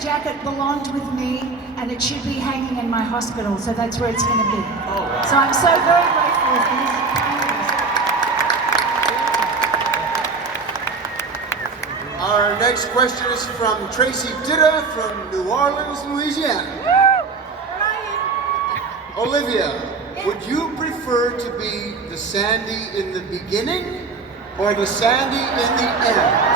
jacket belonged with me, and it should be hanging in my hospital, so that's where it's going to be. Oh, wow. So I'm so very grateful for his kindness. Our next question is from Tracy Ditta from New Orleans, Louisiana. Where are you? Olivia, would you prefer to be the Sandy in the beginning or the Sandy in the end?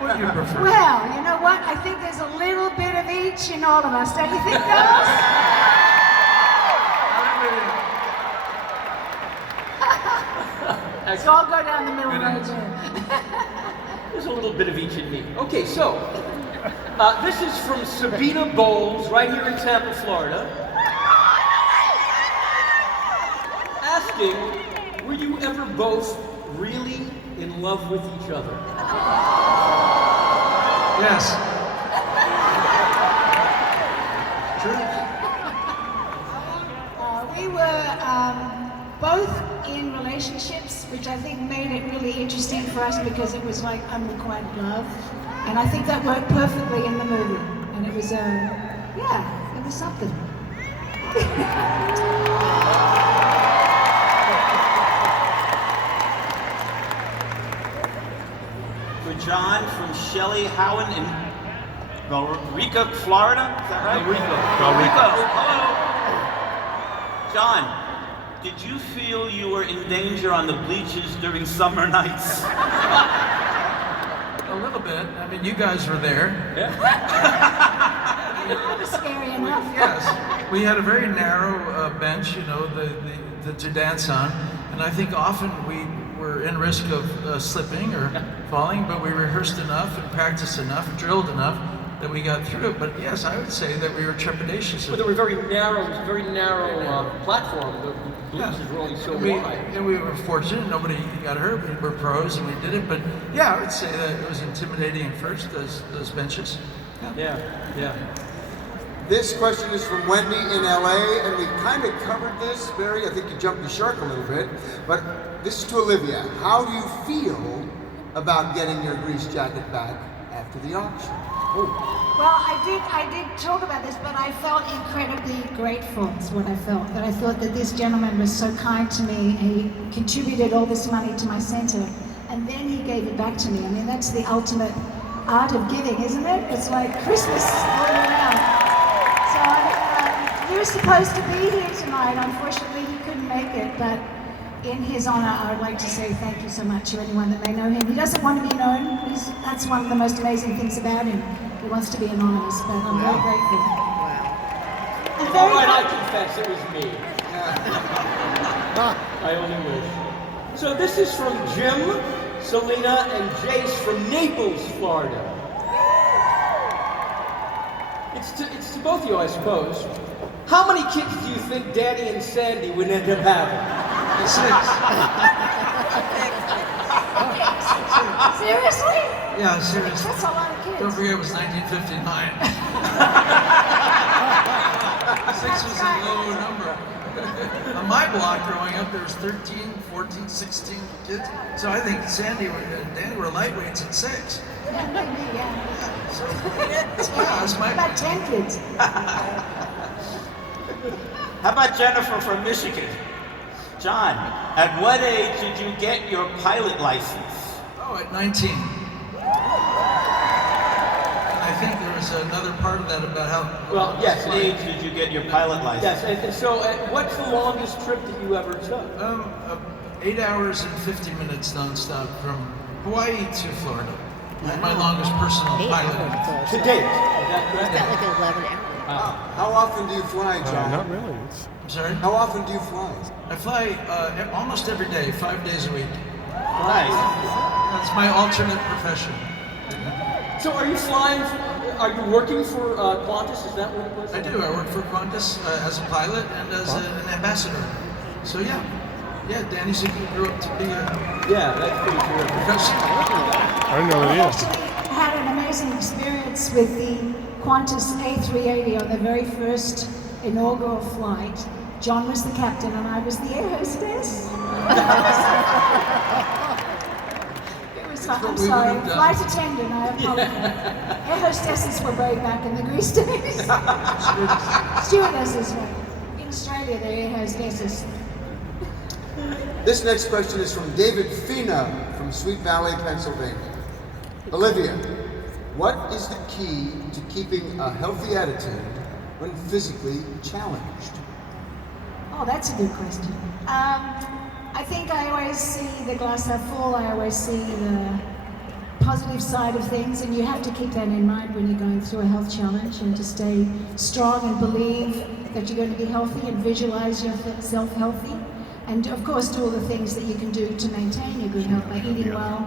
What do you prefer? Well, you know what? I think there's a little bit of each in all of us. Don't you think, girls? So I'll go down the middle road too. There's a little bit of each in me. Okay, so this is from Sabina Bowles, right here in Tampa, Florida. Asking, were you ever both really in love with each other? Yes. True. We were both in relationships, which I think made it really interesting for us because it was like unrequited love. And I think that worked perfectly in the movie. And it was, yeah, it was something. For John from Shelley Howen in Belrica, Florida. Is that right? Belrica. Hello. John, did you feel you were in danger on the bleachers during summer nights? A little bit. I mean, you guys were there. It was scary enough. Yes. We had a very narrow bench, you know, to dance on. And I think often we were in risk of slipping or falling, but we rehearsed enough and practiced enough, drilled enough that we got through it. But yes, I would say that we were trepidatious. But there were very narrow platform. The bleachers were only so wide. And we were fortunate, nobody got hurt, we were pros and we did it. But yeah, I would say that it was intimidating at first, those benches. Yeah. This question is from Wendy in LA, and we kind of covered this, Barry. I think you jumped the shark a little bit. But this is to Olivia. How do you feel about getting your grease jacket back after the auction? Well, I did talk about this, but I felt incredibly grateful is what I felt. That I thought that this gentleman was so kind to me. He contributed all this money to my center, and then he gave it back to me. I mean, that's the ultimate art of giving, isn't it? It's like Christmas all around. So he was supposed to be here tonight. Unfortunately, he couldn't make it, but in his honor, I would like to say thank you so much to anyone that may know him. He doesn't want to be known. That's one of the most amazing things about him. He wants to be anonymous, but I'm very grateful. I'm very All right, I confess it was me. I only wish. So this is from Jim, Selena, and Jace from Naples, Florida. It's to both of you, I suppose. How many kids do you think Danny and Sandy would end up having? 6. Seriously? Yeah, seriously. That's a lot of kids. Don't forget it was 1959. 6 was a low number. On my block growing up, there was 13, 14, 16 kids. So I think Sandy and Danny were lightweights at 6. Yeah, maybe, yeah. So, that's my About 10 kids. How about Jennifer from Michigan? John, at what age did you get your pilot license? Oh, at 19. And I think there was another part of that about how... Well, yes, what age did you get your pilot license? Yes, and so what's the longest trip that you ever took? 8 hours and 50 minutes nonstop from Hawaii to Florida. My longest personal pilot. To date, is that correct? Is that like 11 hours? How often do you fly, John? Not really. I'm sorry? How often do you fly? I fly almost every day, 5 days a week. Nice. That's my alternate profession. So are you flying, are you working for Qantas? Is that what it was? I do. I work for Qantas as a pilot and as an ambassador. So yeah, Danny Zuki grew up to be a Yeah, that's pretty true. professional. I didn't know I what it is. actually had an amazing experience with the Qantas A380 on the very first inaugural flight. John was the captain and I was the air hostess. It was I'm what we sorry, would have done. flight attendant, I apologize. Air hostesses were way back in the Greece days. Stewardesses were. In Australia, they're air hostesses. This next question is from David Fina from Sweet Valley, Pennsylvania. Olivia, what is the key to keeping a healthy attitude when physically challenged? Oh, that's a good question. I think I always see the glass half full. I always see the positive side of things, and you have to keep that in mind when you're going through a health challenge, and to stay strong and believe that you're going to be healthy and visualize yourself healthy. And of course, do all the things that you can do to maintain your good health by eating well,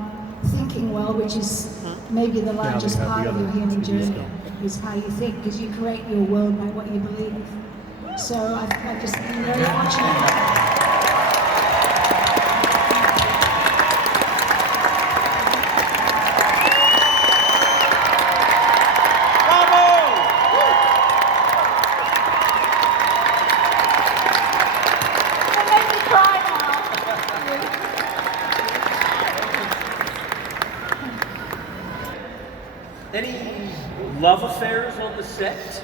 thinking well, which is maybe the largest part of your healing journey, is how you think, because you create your world by what you believe. So I've just been very fortunate. Any love affairs on the set?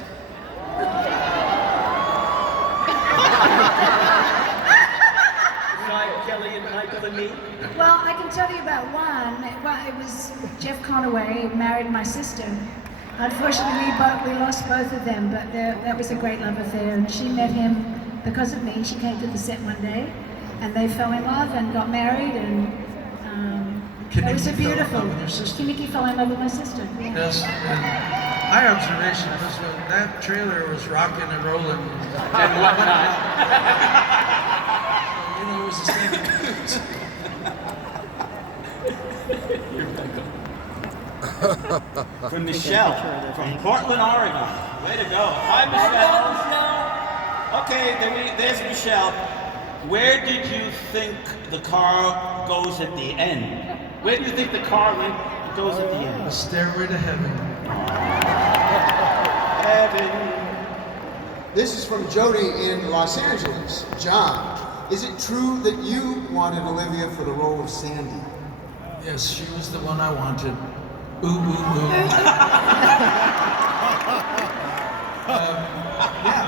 Besides Kelly and Michael and me? Well, I can tell you about one. Well, it was Jeff Conaway married my sister. Unfortunately, we lost both of them, but that was a great love affair. And she met him because of me. She came to the set one day, and they fell in love and got married, and it was a beautiful. Kinnicky fell in love with my sister. Yeah. Yes, and my observation was when that trailer was rocking and rolling and whatnot. You know, it was the same. From Michelle, from Portland, Oregon. Way to go. Hi, Michelle. Okay, there's Michelle. Where did you think the car goes at the end? Where do you think the car goes at the end? A stairway to heaven. Heaven. This is from Jody in Los Angeles. John, is it true that you wanted Olivia for the role of Sandy? Yes, she was the one I wanted. Ooh, ooh, ooh. Yeah,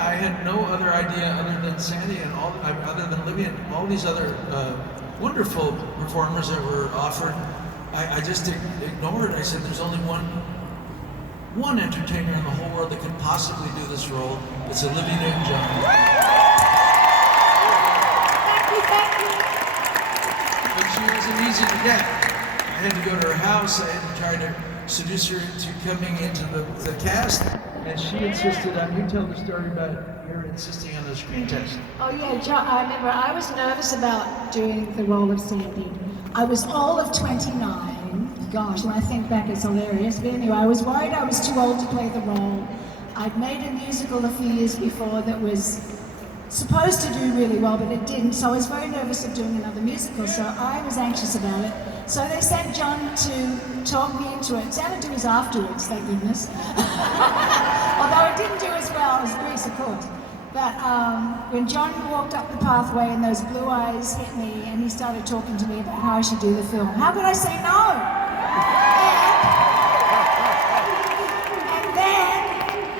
I had no other idea other than Sandy and other than Olivia and all these other wonderful performers that were offered. I just ignored. I said, there's only one entertainer in the whole world that could possibly do this role. It's Olivia Newton-John. Thank you. But she wasn't easy to get. I had to go to her house. I had to try to seduce her into coming into the cast. And she insisted on, you tell the story about her insisting on the screen test. Oh yeah, John, I remember I was nervous about doing the role of Sandy. I was all of 29. Gosh, when I think back, it's hilarious. But anyway, I was worried I was too old to play the role. I'd made a musical a few years before that was supposed to do really well, but it didn't. So I was very nervous of doing another musical, so I was anxious about it. So they sent John to talk me into it. Santa do was afterwards, thank goodness. Although it didn't do as well as Grease, of course. But when John walked up the pathway and those blue eyes hit me and he started talking to me about how I should do the film, how could I say no? And then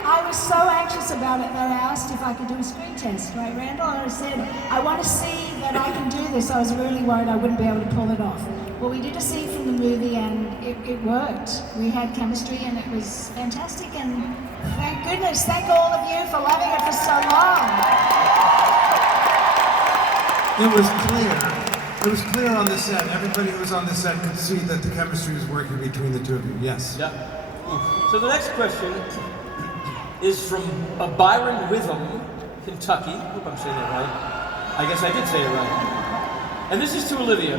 I was so anxious about it that I asked if I could do a screen test, right, Randall? And I said, I want to see that I can do this. I was really worried I wouldn't be able to pull it off. Well, we did a scene from the movie and it worked. We had chemistry and it was fantastic, and thank goodness, thank all of you for loving it for so long. It was clear. It was clear on the set. Everybody who was on the set could see that the chemistry was working between the two of you. Yes. Yeah. So the next question is from Byron Witham, Kentucky. I hope I'm saying that right. I guess I did say it right. And this is to Olivia.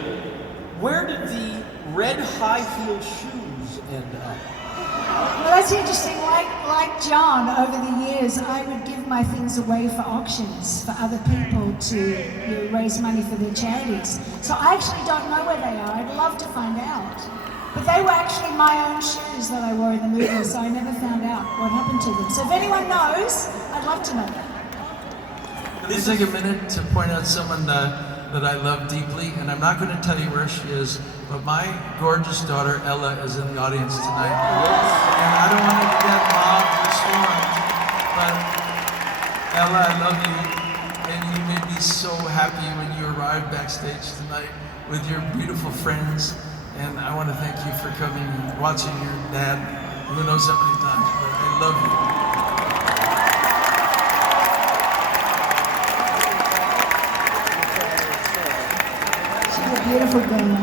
Where did the red high-heeled shoes end up? Well, that's interesting. Like John, over the years, I would give my things away for auctions for other people to raise money for their charities. So I actually don't know where they are. I'd love to find out. But they were actually my own shoes that I wore in the movie, so I never found out what happened to them. So if anyone knows, I'd love to know. Let me take a minute to point out someone that I love deeply, and I'm not going to tell you where she is, but my gorgeous daughter Ella is in the audience tonight. And I don't want her to get mobbed or stormed, but Ella, I love you, and you made me so happy when you arrived backstage tonight with your beautiful friends, and I want to thank you for coming and watching your dad, who knows how many times, but I love you. She's a beautiful girl.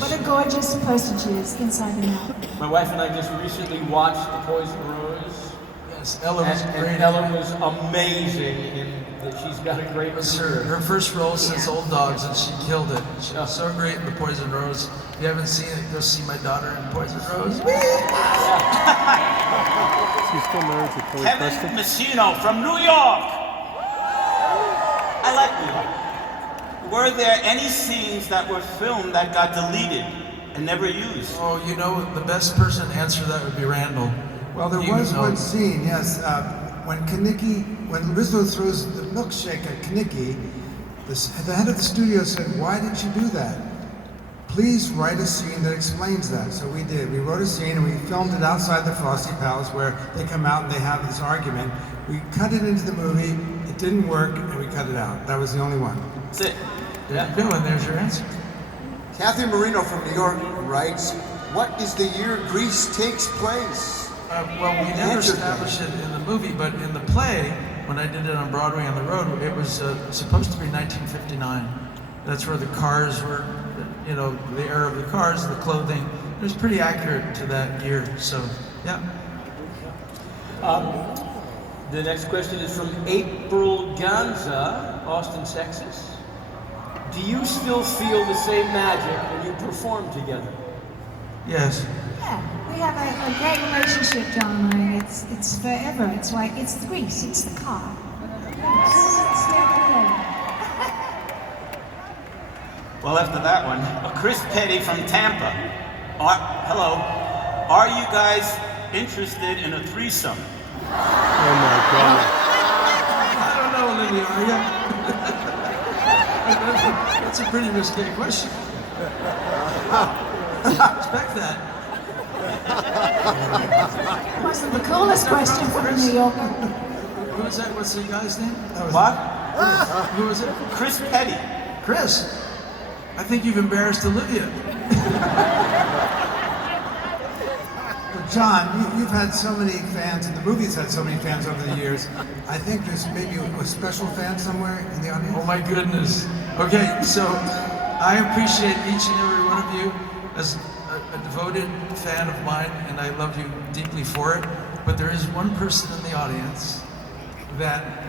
What a gorgeous person she is, inside and out. My wife and I just recently watched The Poison Rose. Yes, Ella was great. And Ella was amazing in that she's got a great It was career. her first role since Old Dogs, and she killed it. She was so great in The Poison Rose. If you haven't seen it, go see my daughter in Poison Rose. She's still married to Chloe Kevin Preston? Messino from New York. I like New York. Were there any scenes that were filmed that got deleted and never used? Oh, you know, the best person to answer that would be Randall. Well, there You was know- one scene, yes, when Rizzo throws the milkshake at Kanicki, the head of the studio said, "Why did you do that? Please write a scene that explains that." So we did. We wrote a scene and we filmed it outside the Frosty Palace where they come out and they have this argument. We cut it into the movie, it didn't work, and we cut it out. That was the only one. That's it. There you go, and there's your answer. Kathy Marino from New York writes, what is the year Grease takes place? Well, we never Answer established it in the movie, but in the play, when I did it on Broadway on the road, it was supposed to be 1959. That's where the cars were, you know, the era of the cars, the clothing. It was pretty accurate to that year, so, yeah. The next question is from April Ganza, Austin, Texas. Do you still feel the same magic when you perform together? Yes. Yeah, we have a great relationship, John and I. It's forever. It's like, it's the Grease, it's the car. It's never there. Well, after that one, Chris Petty from Tampa. Hello. Are you guys interested in a threesome? Oh my God. I don't know, Olivia, are you? That's a pretty risque question. Respect that. It wasn't the coolest question from a New Yorker. Who is that? What's the guy's name? What? Who is it? Chris Petty. Chris. I think you've embarrassed Olivia. But John, you've had so many fans, and the movie's had so many fans over the years. I think there's maybe a special fan somewhere in the audience. Oh my goodness. Okay, so I appreciate each and every one of you as a devoted fan of mine, and I love you deeply for it. But there is one person in the audience that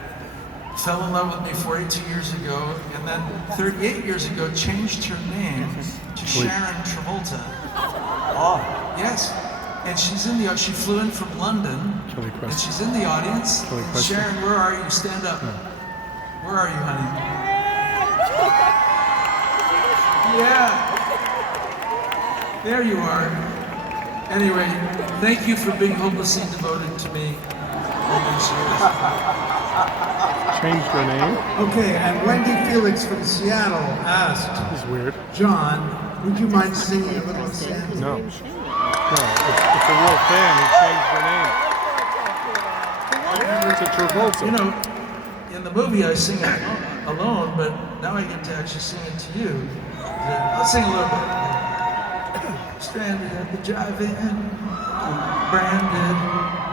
fell in love with me 42 years ago, and then 38 years ago changed her name to Sharon Travolta. Oh. Yes. And she's in the, she flew in from London, Kelly and Preston. she's in the audience. Kelly Preston. Sharon, where are you? Stand up. Where are you, honey? Yeah. There you are. Anyway, thank you for being hopelessly devoted to me all these years. Changed her name? Okay, and Wendy Felix from Seattle asked, This is weird. John, would you mind singing a little of Sandy? No. No, it's a real fan who changed her name. To Travolta. You know, in the movie I sing it alone, but now I get to actually sing it to you. I'll sing a little bit. Stranded at the drive-in, branded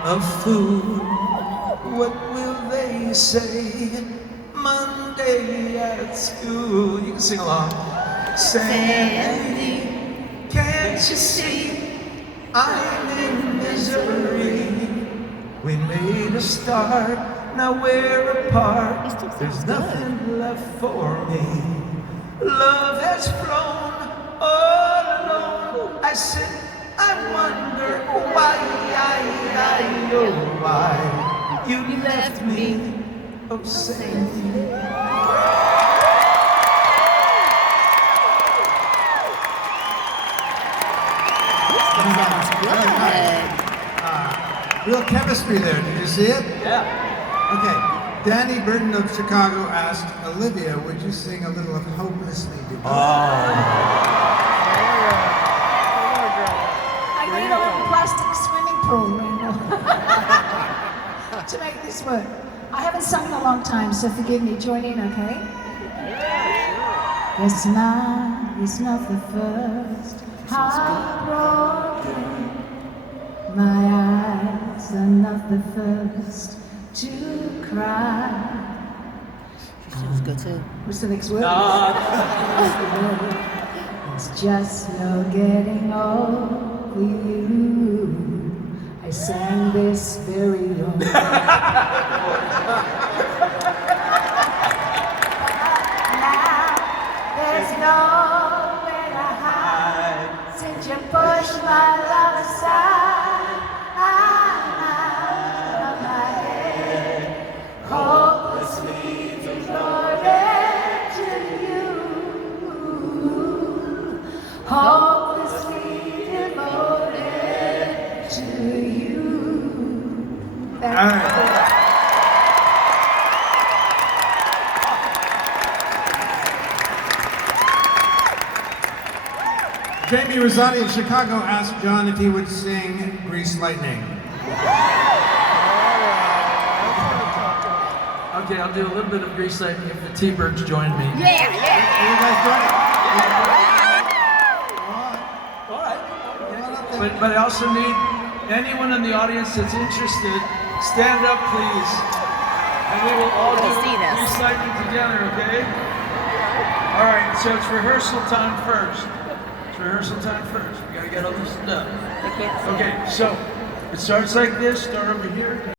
a fool. What will they say Monday at school? You can sing along. Sandy, can't you see I'm in misery? We made a start, now we're apart. There's nothing left for me. Love has flown all alone. I sit, I wonder why, oh why you left me, oh Sandy. Real chemistry there. Did you see it? Yeah. Okay. Danny Burton of Chicago asked Olivia, would you sing a little of Hopelessly Devoted? I need a little plastic swimming pool, Randall, to make this work. I haven't sung in a long time, so forgive me. Join in, okay? Yes, mine is not the first heartbroken. My eyes are not the first to cry. Sounds good too. What's the next word? It's just no getting over you. I sang this very long. Now there's nowhere to hide since you pushed my love aside. Out of my head, hopelessly devoted to you. Hopelessly devoted to you. Thank you. Jamie Rosati of Chicago asked John if he would sing Grease Lightning. Okay, I'll do a little bit of Grease Lightning if the T-Birds join me. Are you guys ready? All right. But I also need anyone in the audience that's interested, stand up please. And we will all do see this. Grease Lightning together, okay? All right, so it's rehearsal time first. It's rehearsal time first. We gotta get all this done. I can't see. Okay, so it starts like this, start over here.